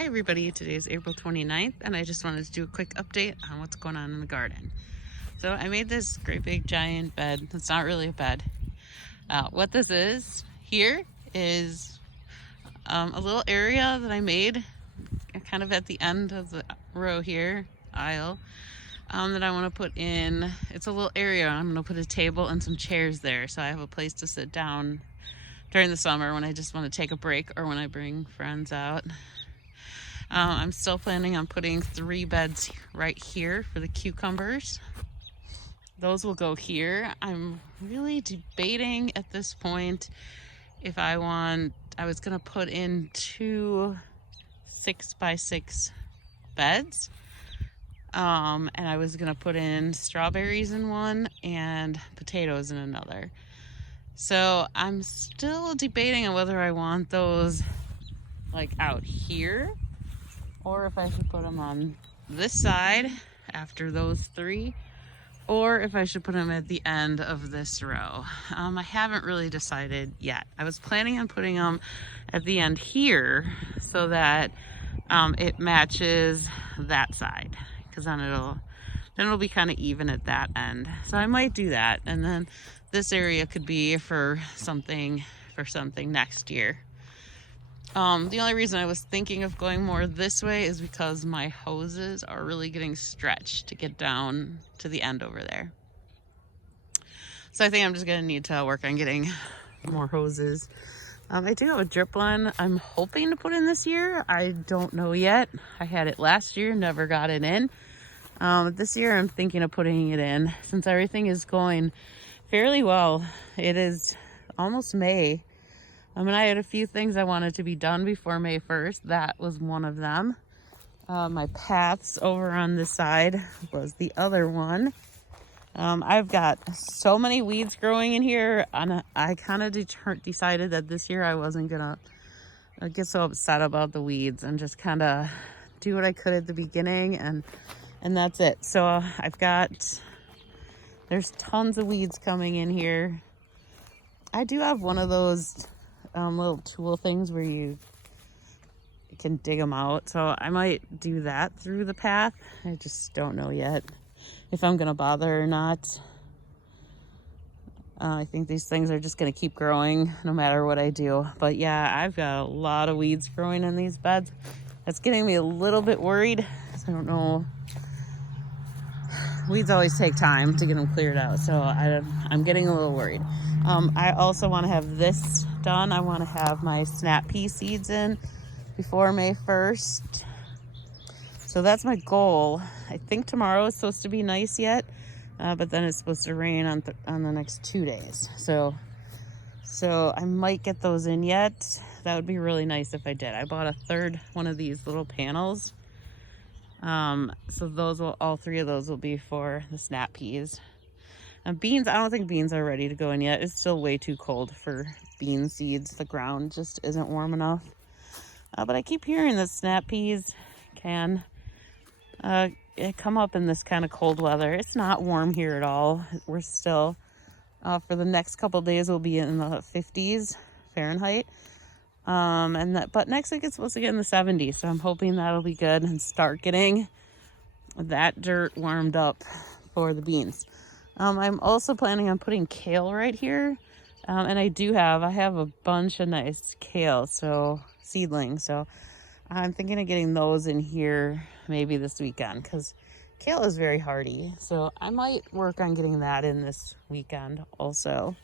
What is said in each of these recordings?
Hi everybody, today is April 29th and I just wanted to do a quick update on what's going on in the garden. So I made this great big giant bed. It's not really a bed. What this is here is a little area that I made kind of at the end of the row here, aisle, that I want to put in. It's a little area. I'm going to put a table and some chairs there so I have a place to sit down during the summer when I just want to take a break or when I bring friends out. I'm still planning on putting 3 beds right here for the cucumbers. Those will go here. I'm really debating at this point if I was gonna put in 2 6x6 beds. And I was gonna put in strawberries in one and potatoes in another. So I'm still debating on whether I want those like out here or if I should put them on this side after those 3, or if I should put them at the end of this row. I haven't really decided yet. I was planning on putting them at the end here so that it matches that side, because then it'll be kind of even at that end. So I might do that, and then this area could be for something next year. The only reason I was thinking of going more this way is because my hoses are really getting stretched to get down to the end over there. So I think I'm just gonna need to work on getting more hoses. I do have a drip line I'm hoping to put in this year. I don't know yet. I had it last year, never got it in. This year I'm thinking of putting it in since everything is going fairly well. It is almost May. I had a few things I wanted to be done before May 1st. That was one of them. My paths over on this side was the other one. I've got so many weeds growing in here, and I kind of decided that this year I wasn't gonna get so upset about the weeds and just kind of do what I could at the beginning, and that's it. So there's tons of weeds coming in here. I do have one of those little tool things where you can dig them out, so I might do that through the path. I just don't know yet if I'm gonna bother or not. I think these things are just gonna keep growing no matter what I do. But yeah, I've got a lot of weeds growing in these beds. That's getting me a little bit worried. I don't know. Weeds always take time to get them cleared out, so I'm getting a little worried. I also want to have this done. I want to have my snap pea seeds in before May 1st. So that's my goal. I think tomorrow is supposed to be nice yet, but then it's supposed to rain on the next 2 days. So I might get those in yet. That would be really nice if I did. I bought a 3rd one of these little panels. So all 3 of those will be for the snap peas. Beans, I don't think beans are ready to go in yet. It's still way too cold for bean seeds. The ground just isn't warm enough. But I keep hearing that snap peas can come up in this kind of cold weather. It's not warm here at all. We're still, for the next couple days, we'll be in the 50s Fahrenheit. But next week it's supposed to get in the 70s. So I'm hoping that'll be good and start getting that dirt warmed up for the beans. I'm also planning on putting kale right here. And I have a bunch of nice kale, seedlings. So I'm thinking of getting those in here maybe this weekend because kale is very hardy. So I might work on getting that in this weekend also.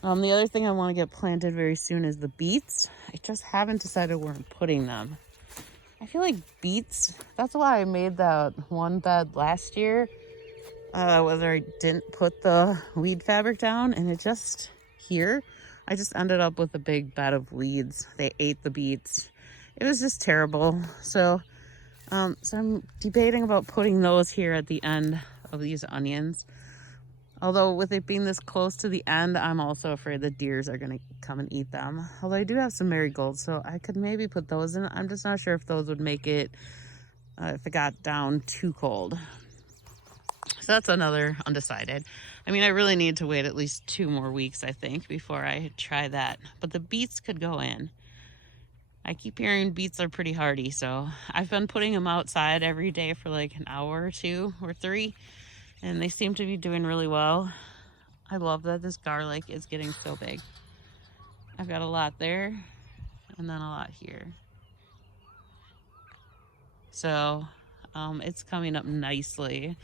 The other thing I want to get planted very soon is the beets. I just haven't decided where I'm putting them. I feel like beets, that's why I made that one bed last year. Whether I didn't put the weed fabric down, and I just ended up with a big bed of weeds. They ate the beets. It was just terrible. So I'm debating about putting those here at the end of these onions. Although with it being this close to the end, I'm also afraid the deers are going to come and eat them. Although I do have some marigolds, so I could maybe put those in. I'm just not sure if those would make it, if it got down too cold. So that's another undecided. I really need to wait at least 2 more weeks, I think, before I try that. But the beets could go in. I keep hearing beets are pretty hardy, so I've been putting them outside every day for like an hour or 2 or 3, and they seem to be doing really well. I love that this garlic is getting so big. I've got a lot there and then a lot here. So it's coming up nicely.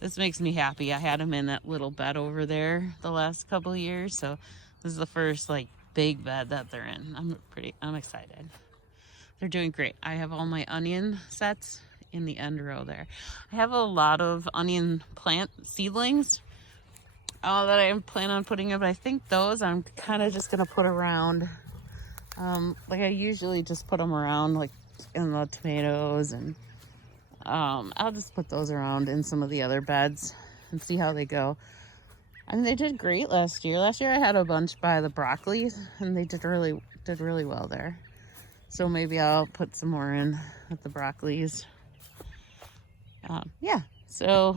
This makes me happy. I had them in that little bed over there the last couple of years, so this is the first like big bed that they're in. I'm excited. They're doing great. I have all my onion sets in the end row there. I have a lot of onion plant seedlings that I plan on putting in, but I think those I'm kind of just gonna put around. Like I usually just put them around like in the tomatoes, and I'll just put those around in some of the other beds and see how they go. I mean, they did great last year. Last year I had a bunch by the broccoli, and they did really well there. So maybe I'll put some more in with the broccolis. Yeah, so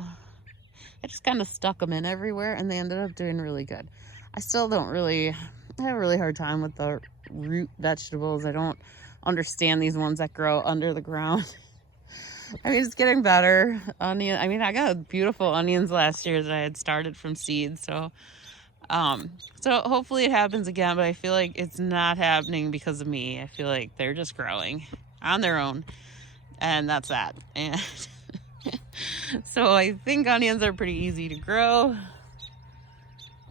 I just kind of stuck them in everywhere, and they ended up doing really good. I still don't really, I have a really hard time with the root vegetables. I don't understand these ones that grow under the ground. I mean, it's getting better. I got beautiful onions last year that I had started from seeds. So hopefully it happens again, but I feel like it's not happening because of me. I feel like they're just growing on their own, and that's that. And so I think onions are pretty easy to grow.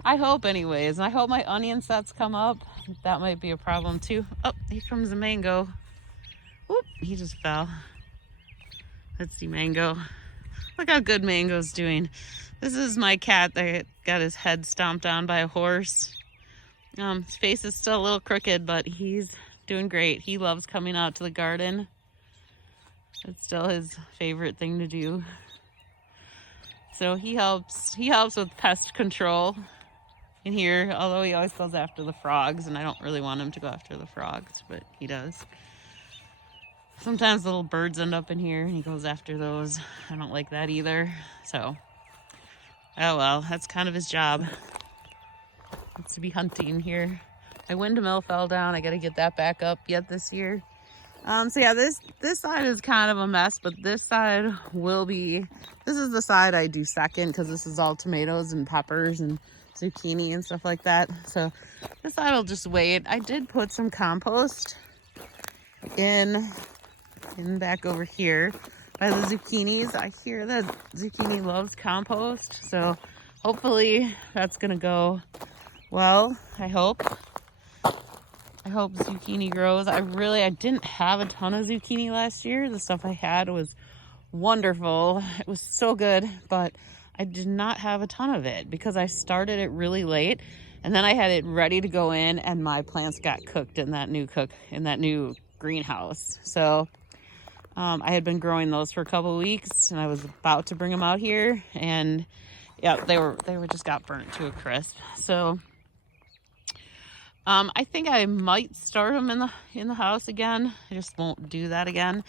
I hope anyways, and I hope my onion sets come up. That might be a problem too. Oh, here comes a mango. Whoop, he just fell. Let's see, Mango. Look how good Mango's doing. This is my cat that got his head stomped on by a horse. His face is still a little crooked, but he's doing great. He loves coming out to the garden. It's still his favorite thing to do. So he helps with pest control in here, although he always goes after the frogs, and I don't really want him to go after the frogs, but he does. Sometimes little birds end up in here and he goes after those. I don't like that either. So, oh well, that's kind of his job. It's to be hunting here. My windmill fell down. I got to get that back up yet this year. So yeah, this side is kind of a mess, but this side will be, this is the side I do second because this is all tomatoes and peppers and zucchini and stuff like that. So this side will just wait. I did put some compost in back over here by the zucchinis. I hear that zucchini loves compost, so hopefully that's gonna go well. I hope zucchini grows. I didn't have a ton of zucchini last year. The stuff I had was wonderful. It was so good, but I did not have a ton of it because I started it really late, and then I had it ready to go in, and my plants got cooked in that new greenhouse. So I had been growing those for a couple of weeks, and I was about to bring them out here, and yeah, they were just got burnt to a crisp. So I think I might start them in the house again. I just won't do that again,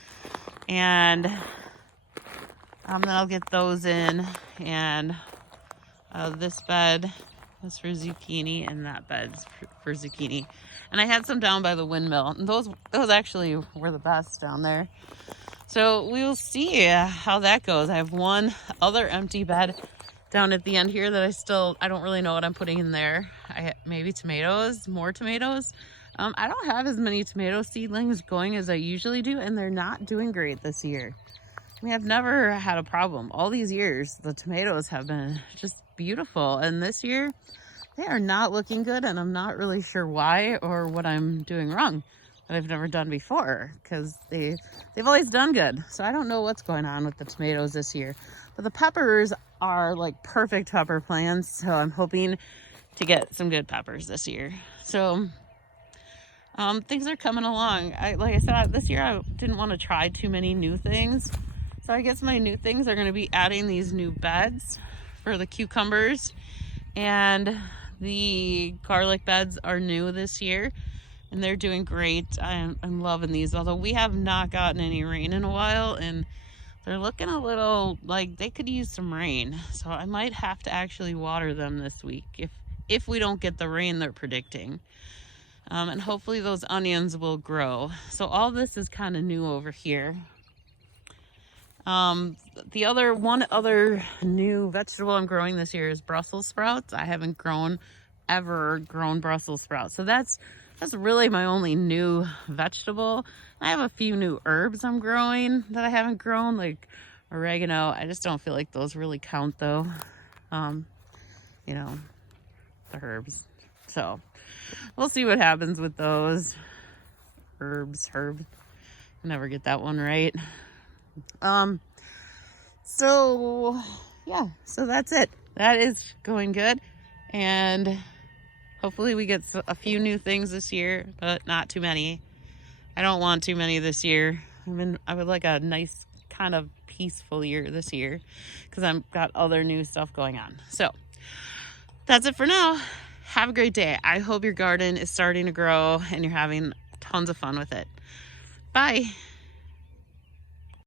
and then I'll get those in, and this bed is for zucchini, and that bed's for zucchini. And I had some down by the windmill, and those actually were the best down there. So we will see how that goes. I have one other empty bed down at the end here that I don't really know what I'm putting in there. Maybe tomatoes, more tomatoes. I don't have as many tomato seedlings going as I usually do, and they're not doing great this year. I mean, I've never had a problem. All these years, the tomatoes have been just beautiful, and this year they are not looking good, and I'm not really sure why or what I'm doing wrong that I've never done before, because they've always done good. So I don't know what's going on with the tomatoes this year. But the peppers are like perfect pepper plants, so I'm hoping to get some good peppers this year. So things are coming along. Like I said, this year I didn't want to try too many new things. So I guess my new things are going to be adding these new beds for the cucumbers, and the garlic beds are new this year, and they're doing great. I'm loving these, although we have not gotten any rain in a while, and they're looking a little like they could use some rain. So I might have to actually water them this week if we don't get the rain they're predicting. And hopefully those onions will grow. So all this is kind of new over here. One other new vegetable I'm growing this year is Brussels sprouts. I haven't ever grown Brussels sprouts. So that's really my only new vegetable. I have a few new herbs I'm growing that I haven't grown, like oregano. I just don't feel like those really count though. You know, the herbs. So we'll see what happens with those herbs. I never get that one right. So yeah, so that's it. That is going good. And hopefully we get a few new things this year, but not too many. I don't want too many this year. I would like a nice kind of peaceful year this year because I've got other new stuff going on. So that's it for now. Have a great day. I hope your garden is starting to grow and you're having tons of fun with it. Bye.